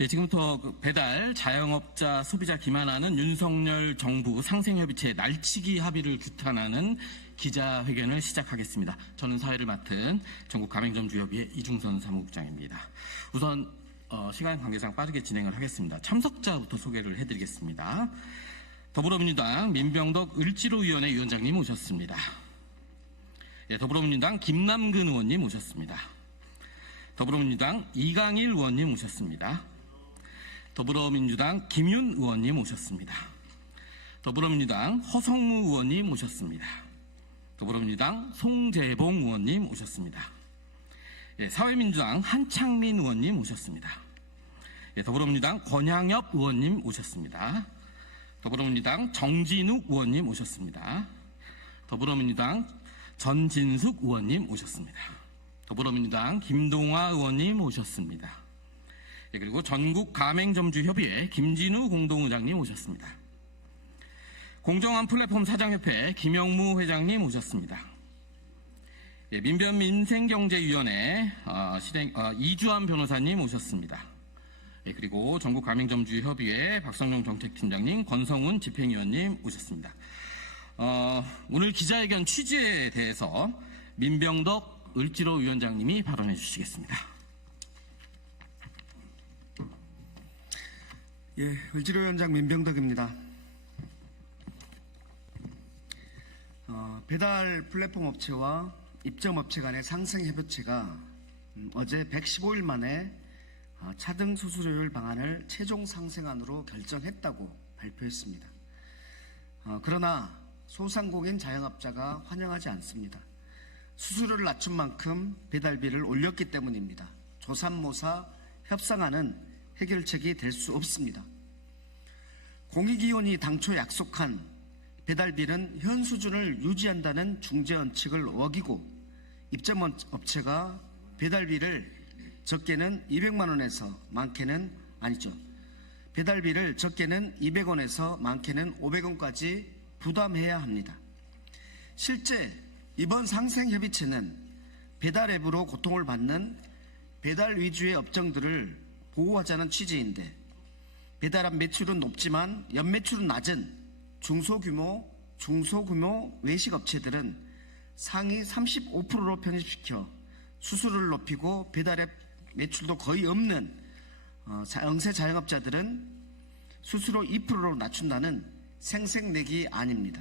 예, 지금부터 배달 자영업자 소비자 기만하는 윤석열 정부 상생협의체 날치기 합의를 규탄하는 기자회견을 시작하겠습니다. 저는 사회를 맡은 전국 가맹점주협의회 이중선 사무국장입니다. 우선 시간 관계상 빠르게 진행을 하겠습니다. 참석자부터 소개를 해드리겠습니다. 더불어민주당 민병덕 을지로위원회 위원장님 오셨습니다. 예, 더불어민주당 김남근 의원님 오셨습니다. 더불어민주당 이강일 의원님 오셨습니다. 더불어민주당 김윤 의원님 오셨습니다. 더불어민주당 허성무 의원님 오셨습니다. 더불어민주당 송재봉 의원님 오셨습니다. 예, 사회민주당 한창민 의원님 오셨습니다. 예, 더불어민주당 권양엽 의원님 오셨습니다. 더불어민주당 정진욱 의원님 오셨습니다. 더불어민주당 전진숙 의원님 오셨습니다. 더불어민주당 김동화 의원님 오셨습니다. 예, 그리고 전국 가맹점주협의회 김진우 공동의장님 오셨습니다. 공정한 플랫폼 사장협회 김영무 회장님 오셨습니다. 예, 민변민생경제위원회 이주환 변호사님 오셨습니다. 예, 그리고 전국 가맹점주협의회 박성용 정책팀장님, 권성훈 집행위원님 오셨습니다. 오늘 기자회견 취지에 대해서 민병덕 을지로 위원장님이 발언해 주시겠습니다. 예, 을지로 위원장 민병덕입니다. 배달 플랫폼 업체와 입점업체 간의 상생협의체가 어제 115일 만에 차등 수수료율 방안을 최종 상생안으로 결정했다고 발표했습니다. 그러나 소상공인 자영업자가 환영하지 않습니다. 수수료를 낮춘 만큼 배달비를 올렸기 때문입니다. 조삼모사 협상안은 해결책이 될 수 없습니다. 공익위원이 당초 약속한 배달비는 현 수준을 유지한다는 중재원칙을 어기고 입점업체가 배달비를 적게는 200만 원에서 많게는 배달비를 적게는 200원에서 많게는 500원까지 부담해야 합니다. 실제 이번 상생협의체는 배달 앱으로 고통을 받는 배달 위주의 업종들을 보호하자는 취지인데 배달앱 매출은 높지만 연매출은 낮은 중소규모 외식업체들은 상위 35%로 편입시켜 수수료를 높이고 배달앱 매출도 거의 없는 영세 자영업자들은 수수료 2%로 낮춘다는 생색내기 아닙니다.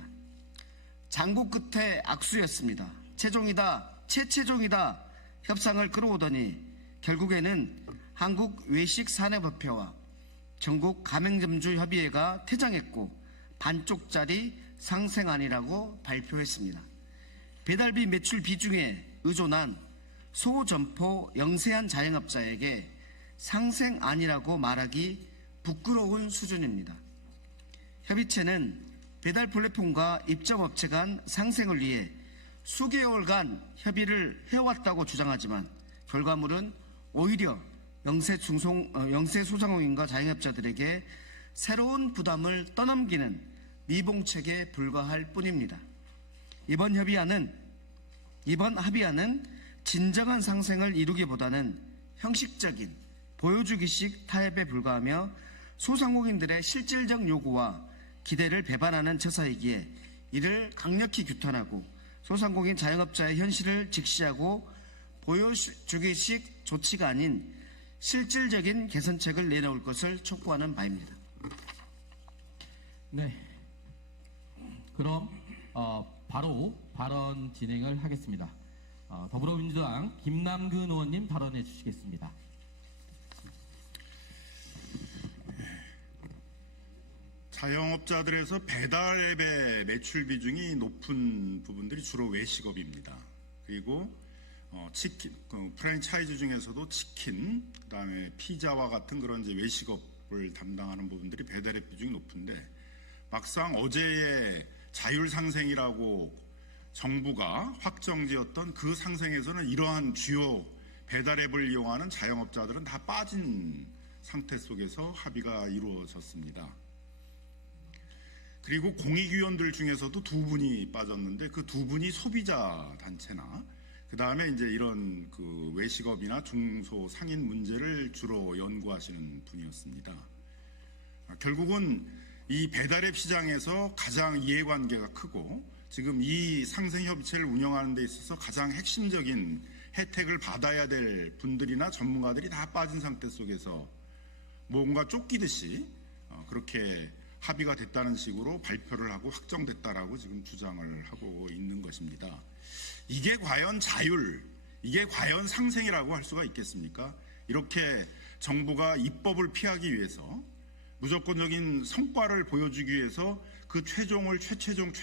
장고 끝에 악수였습니다. 최최종이다 협상을 끌어오더니 결국에는 한국외식산업협회와 전국 가맹점주협의회가 퇴장했고 반쪽짜리 상생안이라고 발표했습니다. 배달비 매출 비중에 의존한 소점포 영세한 자영업자에게 상생안이라고 말하기 부끄러운 수준입니다. 협의체는 배달 플랫폼과 입점업체 간 상생을 위해 수개월간 협의를 해왔다고 주장하지만 결과물은 오히려 영세 소상공인과 자영업자들에게 새로운 부담을 떠넘기는 미봉책에 불과할 뿐입니다. 이번 합의안은 진정한 상생을 이루기보다는 형식적인 보여주기식 타협에 불과하며 소상공인들의 실질적 요구와 기대를 배반하는 처사이기에 이를 강력히 규탄하고 소상공인 자영업자의 현실을 직시하고 보여주기식 조치가 아닌 실질적인 개선책을 내놓을 것을 촉구하는 바입니다. 네, 그럼 바로 발언 진행을 하겠습니다. 더불어민주당 김남근 의원님 발언해 주시겠습니다. 자영업자들에서 배달 앱의 매출 비중이 높은 부분들이 주로 외식업입니다. 그리고 치킨, 프랜차이즈 중에서도 치킨, 그다음에 피자와 같은 그런 이제 외식업을 담당하는 부분들이 배달 앱 비중이 높은데 막상 어제의 자율 상생이라고 정부가 확정지었던 그 상생에서는 이러한 주요 배달 앱을 이용하는 자영업자들은 다 빠진 상태 속에서 합의가 이루어졌습니다. 그리고 공익위원들 중에서도 두 분이 빠졌는데 그 두 분이 소비자 단체나 그 다음에 이제 이런 그 외식업이나 중소 상인 문제를 주로 연구하시는 분이었습니다. 결국은 이 배달앱 시장에서 가장 이해관계가 크고 지금 이 상생협의체를 운영하는 데 있어서 가장 핵심적인 혜택을 받아야 될 분들이나 전문가들이 다 빠진 상태 속에서 뭔가 쫓기듯이 그렇게 합의가 됐다는 식으로 발표를 하고 확정됐다라고 지금 주장을 하고 있는 것입니다. 이게 과연 자율, 이게 과연 상생이라고 할 수가 있겠습니까? 이렇게 정부가 입법을 피하기 위해서 무조건적인 성과를 보여주기 위해서 그 최종을 최최종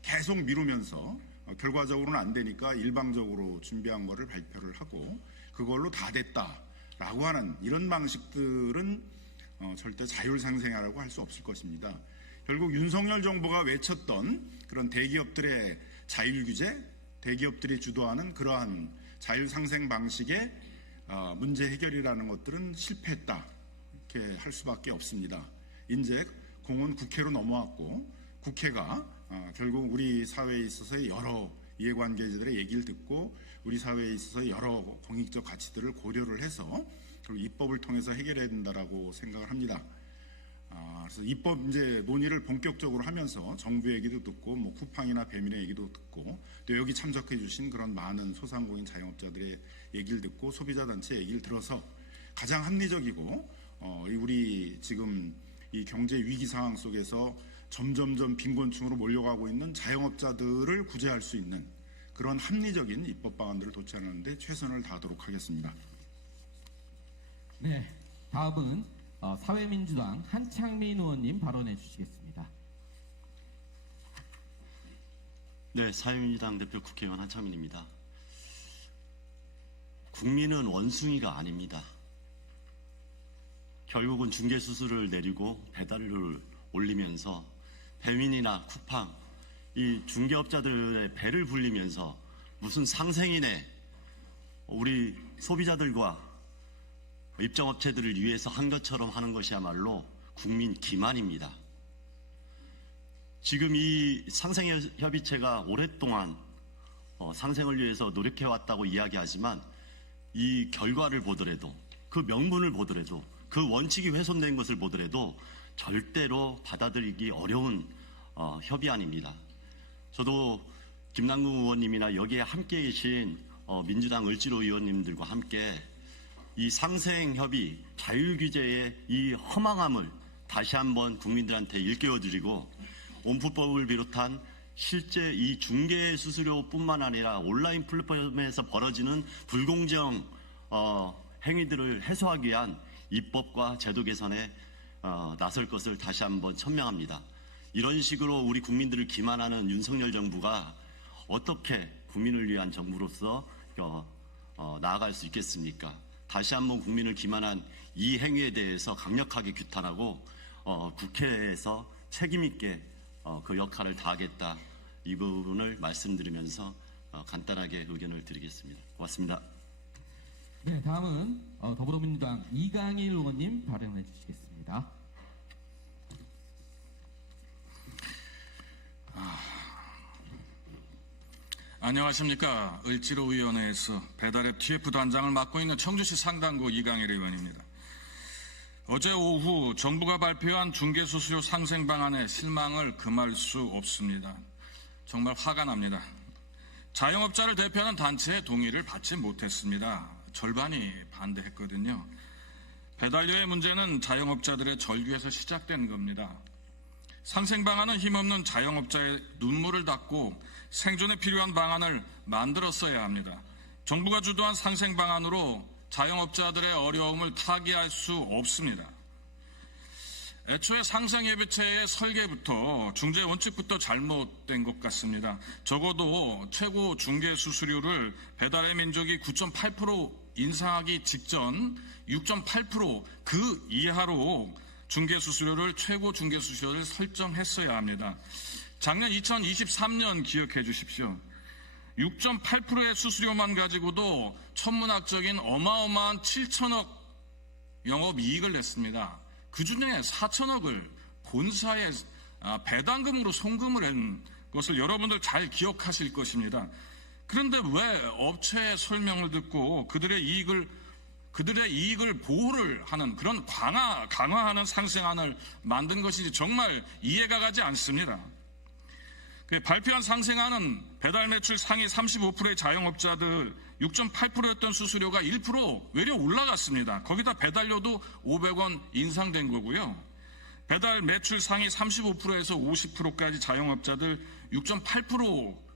계속 미루면서 결과적으로는 안 되니까 일방적으로 준비한 거를 발표를 하고 그걸로 다 됐다라고 하는 이런 방식들은 절대 자율상생이라고 할 수 없을 것입니다. 결국 윤석열 정부가 외쳤던 그런 대기업들의 자율규제, 대기업들이 주도하는 그러한 자율상생 방식의 문제 해결이라는 것들은 실패했다. 이렇게 할 수밖에 없습니다. 이제 공은 국회로 넘어왔고 국회가 결국 우리 사회에 있어서의 여러 이해관계자들의 얘기를 듣고 우리 사회에 있어서 여러 공익적 가치들을 고려를 해서 그리고 입법을 통해서 해결해야 된다라고 생각을 합니다. 그래서 입법 이제 논의를 본격적으로 하면서 정부 얘기도 듣고 뭐 쿠팡이나 배민의 얘기도 듣고 또 여기 참석해 주신 그런 많은 소상공인 자영업자들의 얘기를 듣고 소비자 단체 얘기를 들어서 가장 합리적이고 우리 지금 이 경제 위기 상황 속에서 점점점 빈곤층으로 몰려가고 있는 자영업자들을 구제할 수 있는 그런 합리적인 입법 방안들을 도출하는 데 최선을 다하도록 하겠습니다. 네, 다음은 사회민주당 한창민 의원님 발언해 주시겠습니다. 네, 사회민주당 대표 국회의원 한창민입니다. 국민은 원숭이가 아닙니다. 결국은 중개수수료를 내리고 배달료를 올리면서 배민이나 쿠팡 이 중개업자들의 배를 불리면서 무슨 상생이네 우리 소비자들과 입점업체들을 위해서 한 것처럼 하는 것이야말로 국민 기만입니다. 지금 이 상생협의체가 오랫동안 상생을 위해서 노력해왔다고 이야기하지만 이 결과를 보더라도 그 명분을 보더라도 그 원칙이 훼손된 것을 보더라도 절대로 받아들이기 어려운 협의안입니다. 저도 김남국 의원님이나 여기에 함께 계신 민주당 을지로 의원님들과 함께 이 상생협의 자율규제의 이 허망함을 다시 한번 국민들한테 일깨워드리고 온푸법을 비롯한 실제 이 중개수수료뿐만 아니라 온라인 플랫폼에서 벌어지는 불공정 행위들을 해소하기 위한 입법과 제도 개선에 나설 것을 다시 한번 천명합니다. 이런 식으로 우리 국민들을 기만하는 윤석열 정부가 어떻게 국민을 위한 정부로서 나아갈 수 있겠습니까? 다시 한번 국민을 기만한 이 행위에 대해서 강력하게 규탄하고 국회에서 책임 있게 그 역할을 다하겠다. 이 부분을 말씀드리면서 간단하게 의견을 드리겠습니다. 고맙습니다. 네, 다음은 더불어민주당 이강일 의원님 발언해 주시겠습니다. 안녕하십니까. 을지로위원회에서 배달앱 TF 단장을 맡고 있는 청주시 상당구 이강일 의원입니다. 어제 오후 정부가 발표한 중개수수료 상생 방안에 실망을 금할 수 없습니다. 정말 화가 납니다. 자영업자를 대표하는 단체의 동의를 받지 못했습니다. 절반이 반대했거든요. 배달료의 문제는 자영업자들의 절규에서 시작된 겁니다. 상생 방안은 힘없는 자영업자의 눈물을 닦고 생존에 필요한 방안을 만들었어야 합니다. 정부가 주도한 상생 방안으로 자영업자들의 어려움을 타개할 수 없습니다. 애초에 상생협의체의 설계부터 중재 원칙부터 잘못된 것 같습니다. 적어도 최고 중개수수료를 배달의 민족이 9.8% 인상하기 직전 6.8% 그 이하로 중개수수료를 최고 중개수수료를 설정했어야 합니다. 작년 2023년 기억해 주십시오. 6.8%의 수수료만 가지고도 천문학적인 어마어마한 7천억 영업이익을 냈습니다. 그중에 4천억을 본사에 배당금으로 송금을 한 것을 여러분들 잘 기억하실 것입니다. 그런데 왜 업체의 설명을 듣고 그들의 이익을 보호를 하는 그런 강화하는 상생안을 만든 것인지 정말 이해가 가지 않습니다. 발표한 상생안은 배달 매출 상위 35%의 자영업자들 6.8%였던 수수료가 1% 외려 올라갔습니다. 거기다 배달료도 500원 인상된 거고요. 배달 매출 상위 35%에서 50%까지 자영업자들 6.8%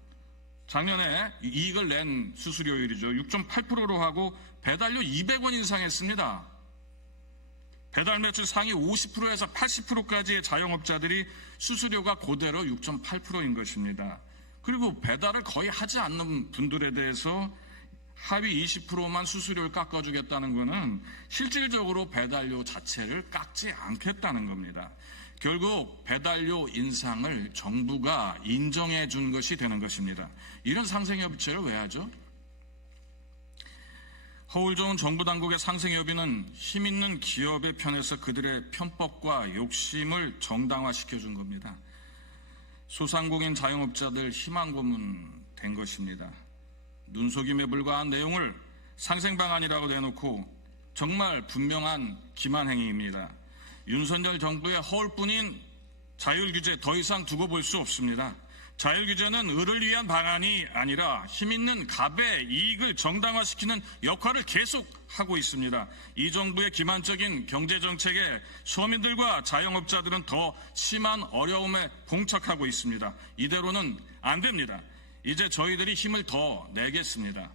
작년에 이익을 낸 수수료율이죠. 6.8%로 하고 배달료 200원 인상했습니다. 배달 매출 상위 50%에서 80%까지의 자영업자들이 수수료가 그대로 6.8%인 것입니다. 그리고 배달을 거의 하지 않는 분들에 대해서 하위 20%만 수수료를 깎아주겠다는 것은 실질적으로 배달료 자체를 깎지 않겠다는 겁니다. 결국 배달료 인상을 정부가 인정해 준 것이 되는 것입니다. 이런 상생협의체를 왜 하죠? 허울 좋은 정부 당국의 상생협의는 힘있는 기업의 편에서 그들의 편법과 욕심을 정당화시켜 준 겁니다. 소상공인 자영업자들 희망 고문 된 것입니다. 눈속임에 불과한 내용을 상생방안이라고 내놓고 정말 분명한 기만행위입니다. 윤석열 정부의 허울뿐인 자율규제 더 이상 두고 볼 수 없습니다. 자율규제는 을을 위한 방안이 아니라 힘있는 갑의 이익을 정당화시키는 역할을 계속 하고 있습니다. 이 정부의 기만적인 경제정책에 서민들과 자영업자들은 더 심한 어려움에 봉착하고 있습니다. 이대로는 안 됩니다. 이제 저희들이 힘을 더 내겠습니다.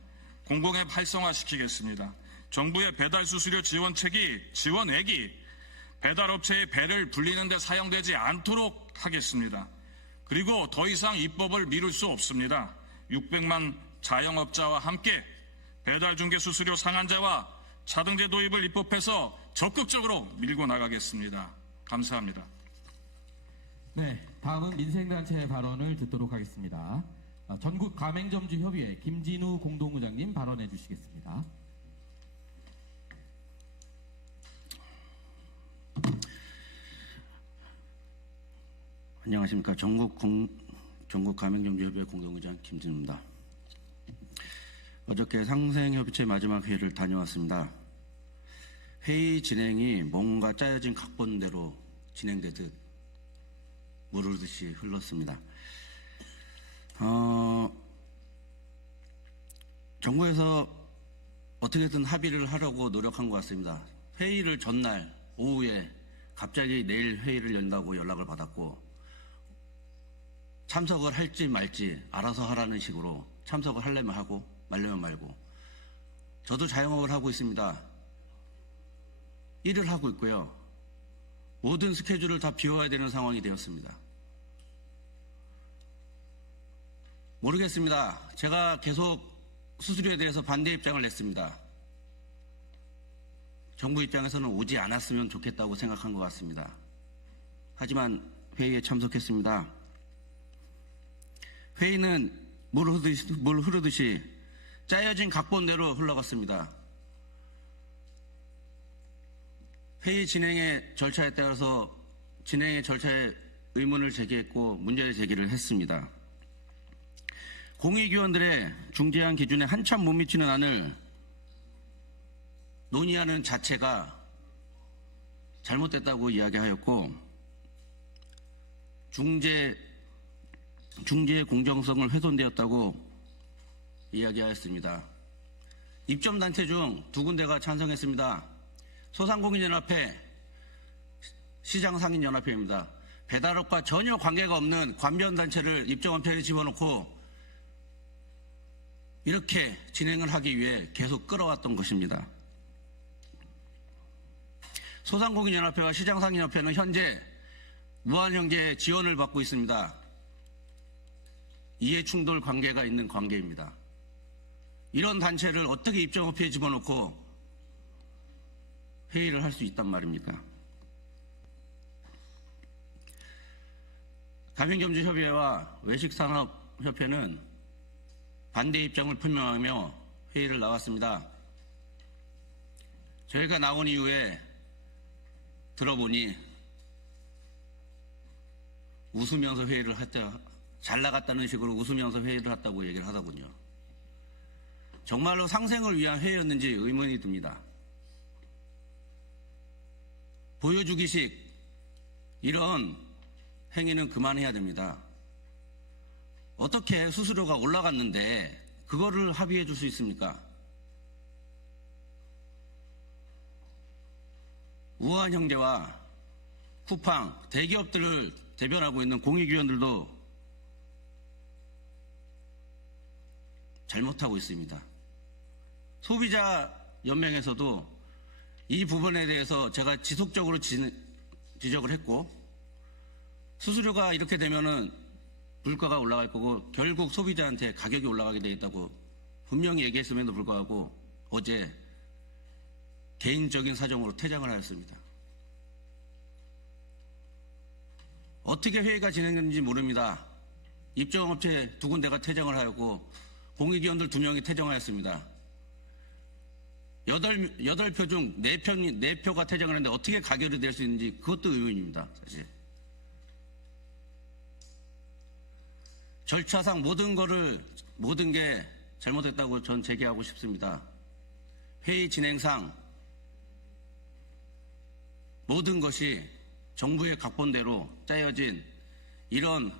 공공앱 활성화시키겠습니다. 정부의 배달수수료 지원액이 배달업체의 배를 불리는 데 사용되지 않도록 하겠습니다. 그리고 더 이상 입법을 미룰 수 없습니다. 600만 자영업자와 함께 배달중개수수료 상한제와 차등제 도입을 입법해서 적극적으로 밀고 나가겠습니다. 감사합니다. 네, 다음은 민생단체의 발언을 듣도록 하겠습니다. 전국 가맹점주협의회 김진우 공동의장님 발언해 주시겠습니다. 안녕하십니까. 전국 가맹점주협의회 공동의장 김진우입니다. 어저께 상생협의체 마지막 회의를 다녀왔습니다. 회의 진행이 뭔가 짜여진 각본대로 진행되듯 물 흐르듯이 흘렀습니다. 정부에서 어떻게든 합의를 하려고 노력한 것 같습니다. 회의를 전날 오후에 갑자기 내일 회의를 연다고 연락을 받았고 참석을 할지 말지 알아서 하라는 식으로 참석을 하려면 하고 말려면 말고, 저도 자영업을 하고 있습니다. 일을 하고 있고요. 모든 스케줄을 다 비워야 되는 상황이 되었습니다. 모르겠습니다. 제가 계속 수수료에 대해서 반대 입장을 냈습니다. 정부 입장에서는 오지 않았으면 좋겠다고 생각한 것 같습니다. 하지만 회의에 참석했습니다. 회의는 물 흐르듯이 짜여진 각본대로 흘러갔습니다. 회의 진행의 절차에 따라서 진행의 절차에 의문을 제기했고 문제 제기를 했습니다. 공익위원들의 중재안 기준에 한참 못 미치는 안을 논의하는 자체가 잘못됐다고 이야기하였고, 중재의 공정성을 훼손되었다고 이야기하였습니다. 입점단체 중 두 군데가 찬성했습니다. 소상공인연합회, 시장상인연합회입니다. 배달업과 전혀 관계가 없는 관변단체를 입점업체에 집어넣고 이렇게 진행을 하기 위해 계속 끌어왔던 것입니다. 소상공인연합회와 시장상인협회는 현재 무한형제 지원을 받고 있습니다. 이해충돌 관계가 있는 관계입니다. 이런 단체를 어떻게 입점업체에 집어넣고 회의를 할 수 있단 말입니까? 가맹점주협의회와 외식산업협회는 반대 입장을 표명하며 회의를 나왔습니다. 저희가 나온 이후에 들어보니 웃으면서 회의를 했다, 잘 나갔다는 식으로 웃으면서 회의를 했다고 얘기를 하더군요. 정말로 상생을 위한 회의였는지 의문이 듭니다. 보여주기식 이런 행위는 그만해야 됩니다. 어떻게 수수료가 올라갔는데 그거를 합의해 줄 수 있습니까? 우한 형제와 쿠팡, 대기업들을 대변하고 있는 공익위원들도 잘못하고 있습니다. 소비자 연맹에서도 이 부분에 대해서 제가 지속적으로 지적을 했고, 수수료가 이렇게 되면은 물가가 올라갈 거고 결국 소비자한테 가격이 올라가게 되겠다고 분명히 얘기했음에도 불구하고 어제 개인적인 사정으로 퇴장을 하였습니다. 어떻게 회의가 진행됐는지 모릅니다. 입점업체 2군데가 퇴장을 하였고 공익위원들 2명이 퇴장하였습니다. 8표 중 4표가 퇴장을 했는데 어떻게 가결이 될 수 있는지 그것도 의문입니다. 사실. 절차상 모든 게 잘못됐다고 전 제기하고 싶습니다. 회의 진행상 모든 것이 정부의 각본대로 짜여진 이런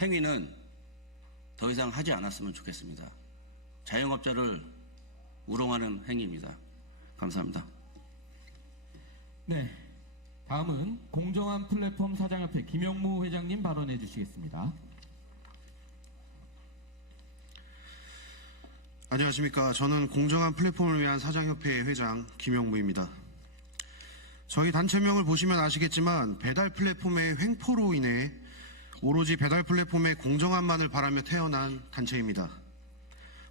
행위는 더 이상 하지 않았으면 좋겠습니다. 자영업자를 우롱하는 행위입니다. 감사합니다. 네, 다음은 공정한 플랫폼 사장협회 김영무 회장님 발언해 주시겠습니다. 안녕하십니까. 저는 공정한 플랫폼을 위한 사장협회 회장 김영무입니다. 저희 단체명을 보시면 아시겠지만 배달 플랫폼의 횡포로 인해 오로지 배달 플랫폼의 공정함만을 바라며 태어난 단체입니다.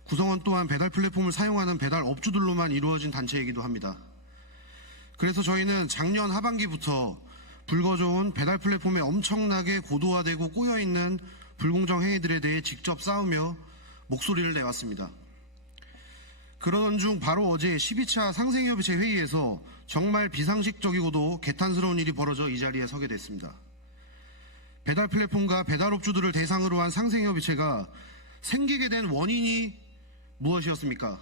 구성원 또한 배달 플랫폼을 사용하는 배달 업주들로만 이루어진 단체이기도 합니다. 그래서 저희는 작년 하반기부터 불거져온 배달 플랫폼에 엄청나게 고도화되고 꼬여있는 불공정 행위들에 대해 직접 싸우며 목소리를 내왔습니다. 그러던 중 바로 어제 12차 상생협의체 회의에서 정말 비상식적이고도 개탄스러운 일이 벌어져 이 자리에 서게 됐습니다. 배달 플랫폼과 배달업주들을 대상으로 한 상생협의체가 생기게 된 원인이 무엇이었습니까?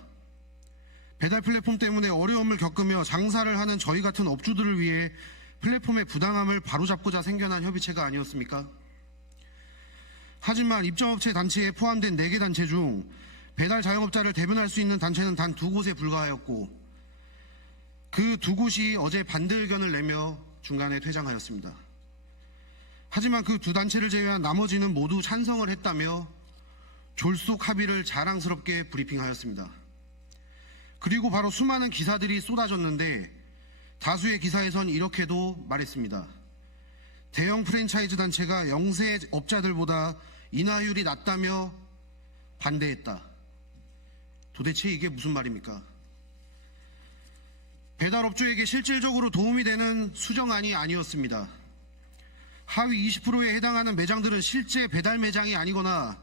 배달 플랫폼 때문에 어려움을 겪으며 장사를 하는 저희 같은 업주들을 위해 플랫폼의 부당함을 바로잡고자 생겨난 협의체가 아니었습니까? 하지만 입점업체 단체에 포함된 4개 단체 중 배달 자영업자를 대변할 수 있는 단체는 단 2곳에 불과하였고 그 2곳이 어제 반대 의견을 내며 중간에 퇴장하였습니다. 하지만 그 2단체를 제외한 나머지는 모두 찬성을 했다며 졸속 합의를 자랑스럽게 브리핑하였습니다. 그리고 바로 수많은 기사들이 쏟아졌는데 다수의 기사에선 이렇게도 말했습니다. 대형 프랜차이즈 단체가 영세 업자들보다 인하율이 낮다며 반대했다. 도대체 이게 무슨 말입니까? 배달업주에게 실질적으로 도움이 되는 수정안이 아니었습니다. 하위 20%에 해당하는 매장들은 실제 배달 매장이 아니거나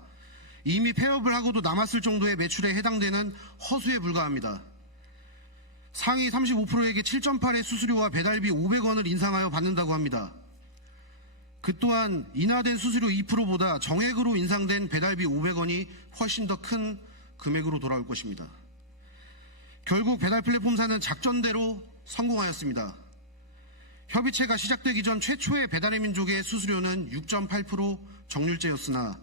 이미 폐업을 하고도 남았을 정도의 매출에 해당되는 허수에 불과합니다. 상위 35%에게 7.8의 수수료와 배달비 500원을 인상하여 받는다고 합니다. 그 또한 인하된 수수료 2%보다 정액으로 인상된 배달비 500원이 훨씬 더 큰 금액으로 돌아올 것입니다. 결국 배달 플랫폼사는 작전대로 성공하였습니다. 협의체가 시작되기 전 최초의 배달의 민족의 수수료는 6.8% 정률제였으나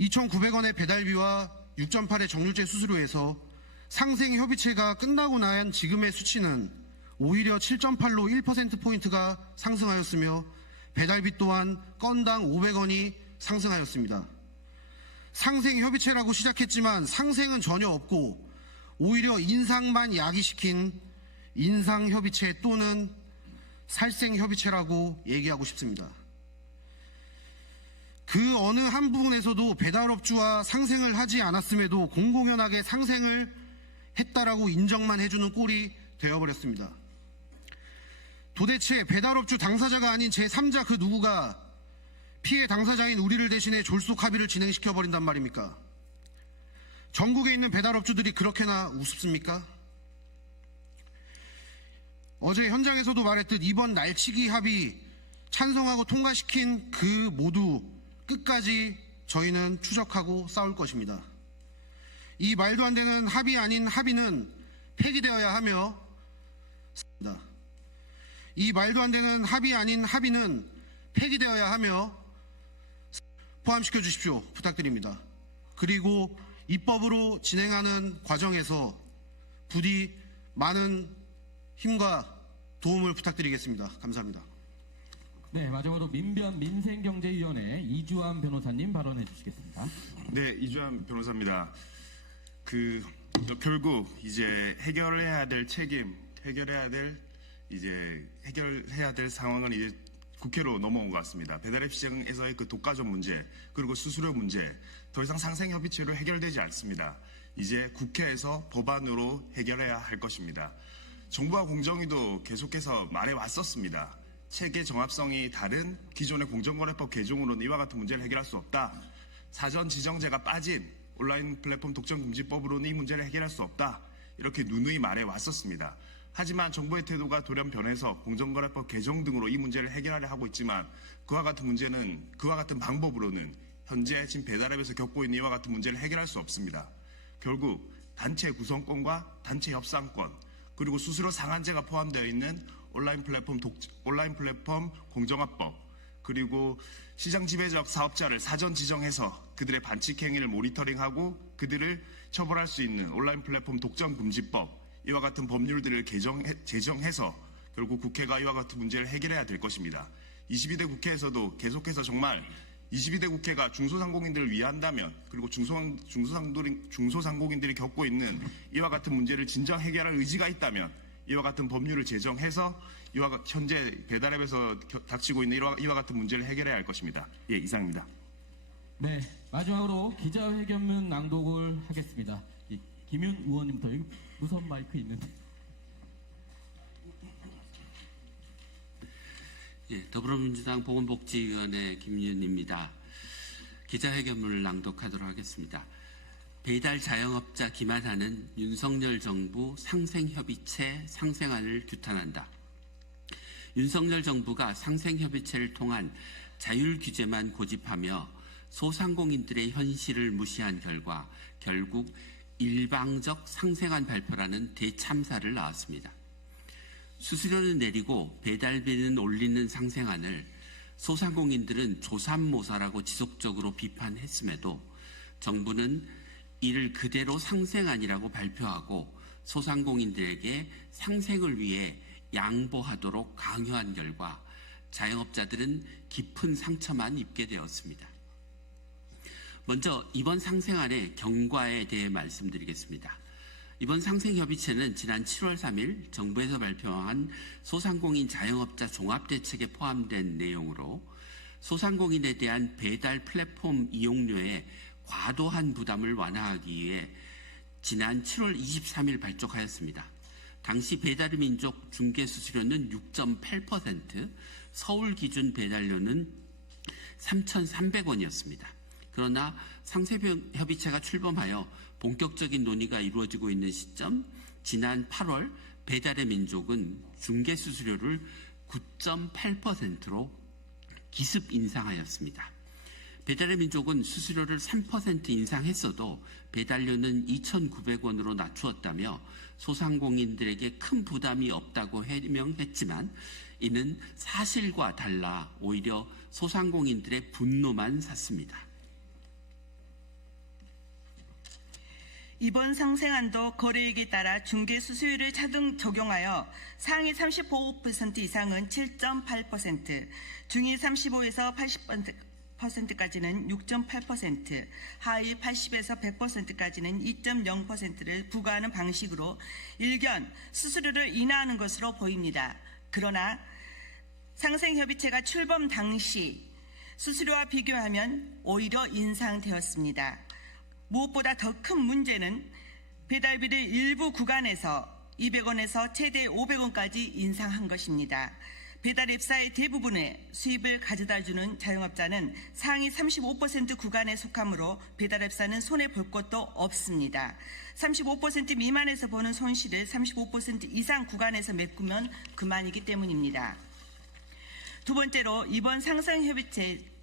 2,900원의 배달비와 6.8의 정률제 수수료에서 상생 협의체가 끝나고 난 지금의 수치는 오히려 7.8로 1%포인트가 상승하였으며 배달비 또한 건당 500원이 상승하였습니다. 상생 협의체라고 시작했지만 상생은 전혀 없고 오히려 인상만 야기시킨 인상협의체 또는 살생협의체라고 얘기하고 싶습니다. 그 어느 한 부분에서도 배달업주와 상생을 하지 않았음에도 공공연하게 상생을 했다라고 인정만 해주는 꼴이 되어버렸습니다. 도대체 배달업주 당사자가 아닌 제3자 그 누구가 피해 당사자인 우리를 대신해 졸속 합의를 진행시켜버린단 말입니까? 전국에 있는 배달업주들이 그렇게나 우습습니까? 어제 현장에서도 말했듯 이번 날치기 합의 찬성하고 통과시킨 그 모두 끝까지 저희는 추적하고 싸울 것입니다. 이 말도 안 되는 합의 아닌 합의는 폐기되어야 하며, 이 말도 안 되는 합의 아닌 합의는 폐기되어야 하며 포함시켜 주십시오. 부탁드립니다. 그리고 입법으로 진행하는 과정에서 부디 많은 힘과 도움을 부탁드리겠습니다. 감사합니다. 네, 마지막으로 민변 민생경제위원회 이주환 변호사님 발언해 주시겠습니다. 네, 이주환 변호사입니다. 결국 이제 해결해야 될 책임, 해결해야 될 상황은 이제 국회로 넘어온 것 같습니다. 배달앱 시장에서의 그 독과점 문제, 그리고 수수료 문제, 더 이상 상생협의체로 해결되지 않습니다. 이제 국회에서 법안으로 해결해야 할 것입니다. 정부와 공정위도 계속해서 말해왔었습니다. 체계 정합성이 다른 기존의 공정거래법 개정으로는 이와 같은 문제를 해결할 수 없다. 사전 지정제가 빠진 온라인 플랫폼 독점금지법으로는 이 문제를 해결할 수 없다. 이렇게 누누이 말해왔었습니다. 하지만 정부의 태도가 돌연 변해서 공정거래법 개정 등으로 이 문제를 해결하려 하고 있지만 그와 같은 방법으로는 현재 지금 배달앱에서 겪고 있는 이와 같은 문제를 해결할 수 없습니다. 결국 단체 구성권과 단체 협상권, 그리고 수수료 상한제가 포함되어 있는 온라인 플랫폼 공정화법, 그리고 시장 지배적 사업자를 사전 지정해서 그들의 반칙 행위를 모니터링하고 그들을 처벌할 수 있는 온라인 플랫폼 독점금지법, 이와 같은 법률들을 제정해서 결국 국회가 이와 같은 문제를 해결해야 될 것입니다. 22대 국회에서도 계속해서 정말 22대 국회가 중소상공인들을 위한다면, 그리고 중소상공인들이 겪고 있는 이와 같은 문제를 진정 해결할 의지가 있다면 이와 같은 법률을 제정해서 현재 배달앱에서 닥치고 있는 이와 같은 문제를 해결해야 할 것입니다. 예, 이상입니다. 네, 마지막으로 기자회견문 낭독을 하겠습니다. 김윤 의원님부터. 여기 무선 마이크 있는데. 예, 더불어민주당 보건복지위원회 김윤입니다. 기자회견문을 낭독하도록 하겠습니다. 배달 자영업자 기만하는 윤석열 정부 상생협의체 상생안을 규탄한다. 윤석열 정부가 상생협의체를 통한 자율 규제만 고집하며 소상공인들의 현실을 무시한 결과 결국 일방적 상생안 발표라는 대참사를 낳았습니다. 수수료는 내리고 배달비는 올리는 상생안을 소상공인들은 조삼모사라고 지속적으로 비판했음에도 정부는 이를 그대로 상생안이라고 발표하고 소상공인들에게 상생을 위해 양보하도록 강요한 결과 자영업자들은 깊은 상처만 입게 되었습니다. 먼저 이번 상생안의 경과에 대해 말씀드리겠습니다. 이번 상생협의체는 지난 7월 3일 정부에서 발표한 소상공인 자영업자 종합대책에 포함된 내용으로 소상공인에 대한 배달 플랫폼 이용료의 과도한 부담을 완화하기 위해 지난 7월 23일 발족하였습니다. 당시 배달의 민족 중개수수료는 6.8%, 서울 기준 배달료는 3,300원이었습니다. 그러나 상생협의체가 출범하여 본격적인 논의가 이루어지고 있는 시점, 지난 8월 배달의 민족은 중개수수료를 9.8%로 기습 인상하였습니다. 배달의 민족은 수수료를 3% 인상했어도 배달료는 2,900원으로 낮추었다며 소상공인들에게 큰 부담이 없다고 해명했지만 이는 사실과 달라 오히려 소상공인들의 분노만 샀습니다. 이번 상생안도 거래액에 따라 중개수수료를 차등 적용하여 상위 35% 이상은 7.8%, 중위 35에서 80%까지는 6.8%, 하위 80에서 100%까지는 2.0%를 부과하는 방식으로 일견 수수료를 인하하는 것으로 보입니다. 그러나 상생협의체가 출범 당시 수수료와 비교하면 오히려 인상되었습니다. 무엇보다 더 큰 문제는 배달비를 일부 구간에서 200원에서 최대 500원까지 인상한 것입니다. 배달 앱사의 대부분의 수입을 가져다주는 자영업자는 상위 35% 구간에 속하므로 배달 앱사는 손해볼 것도 없습니다. 35% 미만에서 보는 손실을 35% 이상 구간에서 메꾸면 그만이기 때문입니다. 두 번째로 이번 상생협의체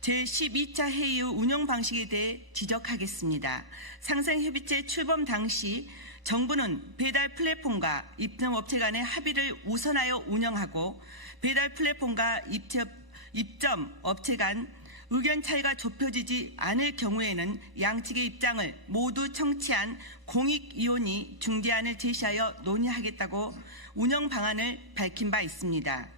제12차 회의 후 운영 방식에 대해 지적하겠습니다. 상생협의체 출범 당시 정부는 배달 플랫폼과 입점업체 간의 합의를 우선하여 운영하고 배달 플랫폼과 입점업체 간 의견 차이가 좁혀지지 않을 경우에는 양측의 입장을 모두 청취한 공익위원이 중재안을 제시하여 논의하겠다고 운영 방안을 밝힌 바 있습니다.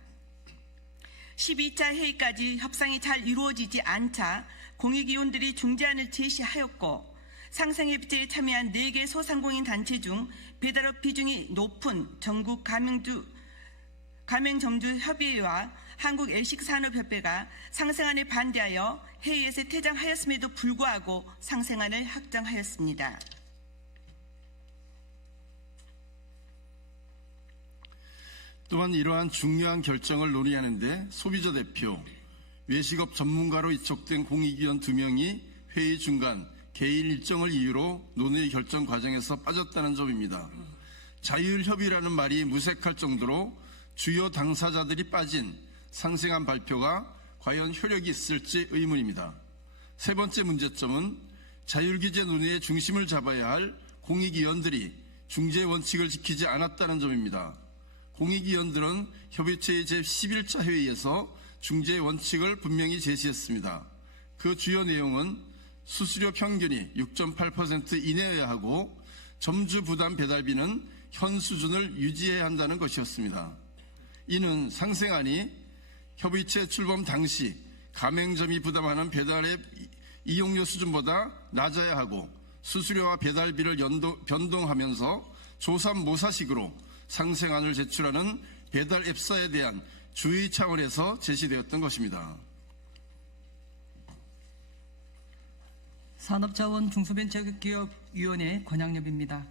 12차 회의까지 협상이 잘 이루어지지 않자 공익위원들이 중재안을 제시하였고 상생협의체에 참여한 4개 소상공인 단체 중 배달업 비중이 높은 전국 가맹점주협의회와 한국외식산업협회가 상생안에 반대하여 회의에서 퇴장하였음에도 불구하고 상생안을 확정하였습니다. 또한 이러한 중요한 결정을 논의하는데 소비자 대표, 외식업 전문가로 이촉된 공익위원 2명이 회의 중간 개인 일정을 이유로 논의 결정 과정에서 빠졌다는 점입니다. 자율협의라는 말이 무색할 정도로 주요 당사자들이 빠진 상생안 발표가 과연 효력이 있을지 의문입니다. 세 번째 문제점은 자율규제 논의의 중심을 잡아야 할 공익위원들이 중재 원칙을 지키지 않았다는 점입니다. 공익위원들은 협의체의 제11차 회의에서 중재 원칙을 분명히 제시했습니다. 그 주요 내용은 수수료 평균이 6.8% 이내여야 하고 점주 부담 배달비는 현 수준을 유지해야 한다는 것이었습니다. 이는 상생안이 협의체 출범 당시 가맹점이 부담하는 배달의 이용료 수준보다 낮아야 하고 수수료와 배달비를 변동하면서 조삼모사식으로 상생안을 제출하는 배달 앱사에 대한 주의 차원에서 제시되었던 것입니다. 산업자원중소벤처기업위원회 권양엽입니다.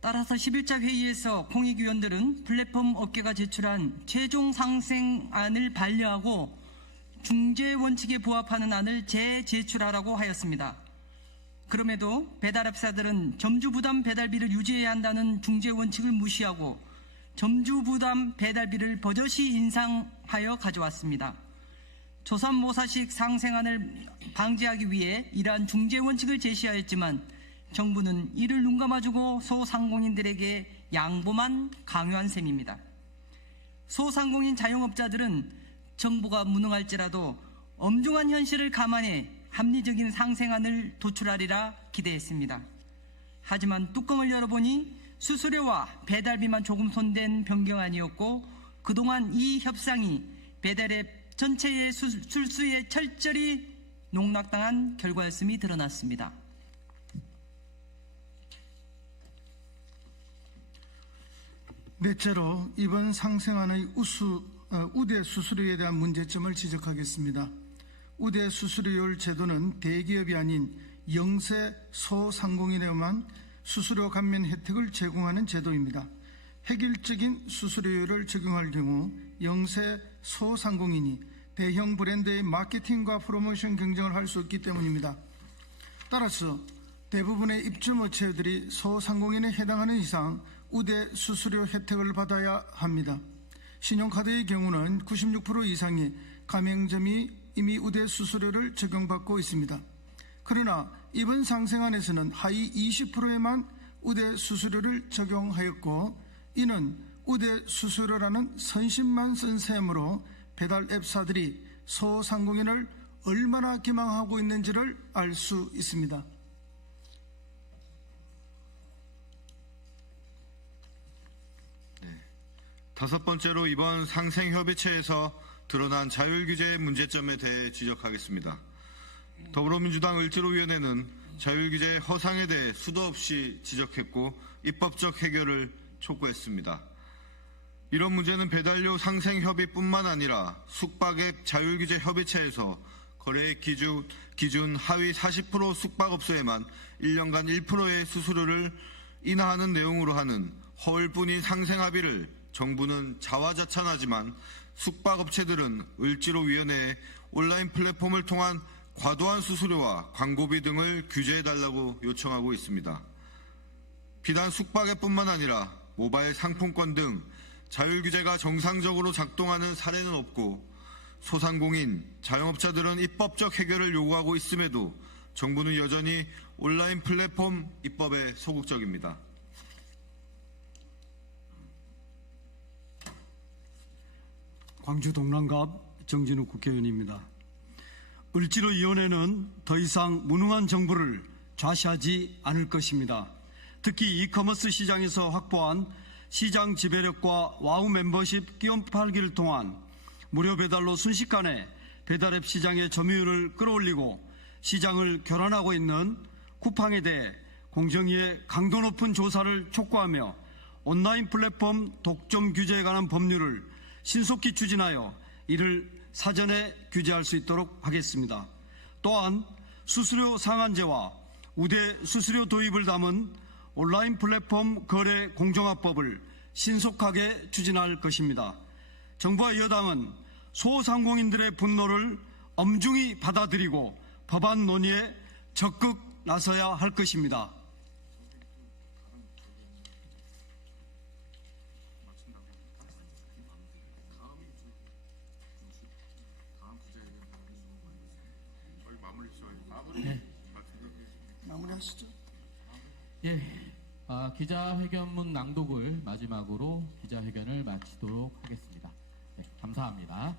따라서 11차 회의에서 공익위원들은 플랫폼 업계가 제출한 최종 상생안을 반려하고 중재 원칙에 부합하는 안을 재제출하라고 하였습니다. 그럼에도 배달업사들은 점주부담 배달비를 유지해야 한다는 중재 원칙을 무시하고 점주부담 배달비를 버젓이 인상하여 가져왔습니다. 조삼모사식 상생안을 방지하기 위해 이러한 중재 원칙을 제시하였지만 정부는 이를 눈 감아주고 소상공인들에게 양보만 강요한 셈입니다. 소상공인 자영업자들은 정부가 무능할지라도 엄중한 현실을 감안해 합리적인 상생안을 도출하리라 기대했습니다. 하지만 뚜껑을 열어보니 수수료와 배달비만 조금 손댄 변경안이었고 그동안 이 협상이 배달앱 전체의 술수에 철저히 농락당한 결과였음이 드러났습니다. 넷째로 이번 상생안의 우대 수수료에 대한 문제점을 지적하겠습니다. 우대 수수료율 제도는 대기업이 아닌 영세 소상공인에만 수수료 감면 혜택을 제공하는 제도입니다. 획일적인 수수료율을 적용할 경우 영세 소상공인이 대형 브랜드의 마케팅과 프로모션 경쟁을 할 수 없기 때문입니다. 따라서 대부분의 입점업체들이 소상공인에 해당하는 이상 우대 수수료 혜택을 받아야 합니다. 신용카드의 경우는 96% 이상의 가맹점이 이미 우대 수수료를 적용받고 있습니다. 그러나 이번 상생안에서는 하위 20%에만 우대 수수료를 적용하였고 이는 우대 수수료라는 선심만 쓴 셈으로 배달 앱사들이 소상공인을 얼마나 기망하고 있는지를 알 수 있습니다. 다섯 번째로 이번 상생협의체에서 드러난 자율규제의 문제점에 대해 지적하겠습니다. 더불어민주당 을지로위원회는 자율규제의 허상에 대해 수도 없이 지적했고 입법적 해결을 촉구했습니다. 이런 문제는 배달료 상생협의뿐만 아니라 숙박앱 자율규제 협의체에서 거래 기준 하위 40% 숙박업소에만 1년간 1%의 수수료를 인하하는 내용으로 하는 허울뿐인 상생합의를 정부는 자화자찬하지만 숙박업체들은 을지로위원회에 온라인 플랫폼을 통한 과도한 수수료와 광고비 등을 규제해달라고 요청하고 있습니다. 비단 숙박앱뿐만 아니라 모바일 상품권 등 자율규제가 정상적으로 작동하는 사례는 없고 소상공인, 자영업자들은 입법적 해결을 요구하고 있음에도 정부는 여전히 온라인 플랫폼 입법에 소극적입니다. 광주 동남갑 정진욱 국회의원입니다. 을지로위원회는 더 이상 무능한 정부를 좌시하지 않을 것입니다. 특히 이커머스 시장에서 확보한 시장 지배력과 와우 멤버십 끼움 팔기를 통한 무료 배달로 순식간에 배달앱 시장의 점유율을 끌어올리고 시장을 교란하고 있는 쿠팡에 대해 공정위의 강도 높은 조사를 촉구하며 온라인 플랫폼 독점 규제에 관한 법률을 신속히 추진하여 이를 사전에 규제할 수 있도록 하겠습니다. 또한 수수료 상한제와 우대 수수료 도입을 담은 온라인 플랫폼 거래 공정화법을 신속하게 추진할 것입니다. 정부와 여당은 소상공인들의 분노를 엄중히 받아들이고 법안 논의에 적극 나서야 할 것입니다. 마무리하시죠. 예, 기자회견문 낭독을 마지막으로 기자회견을 마치도록 하겠습니다. 네, 감사합니다.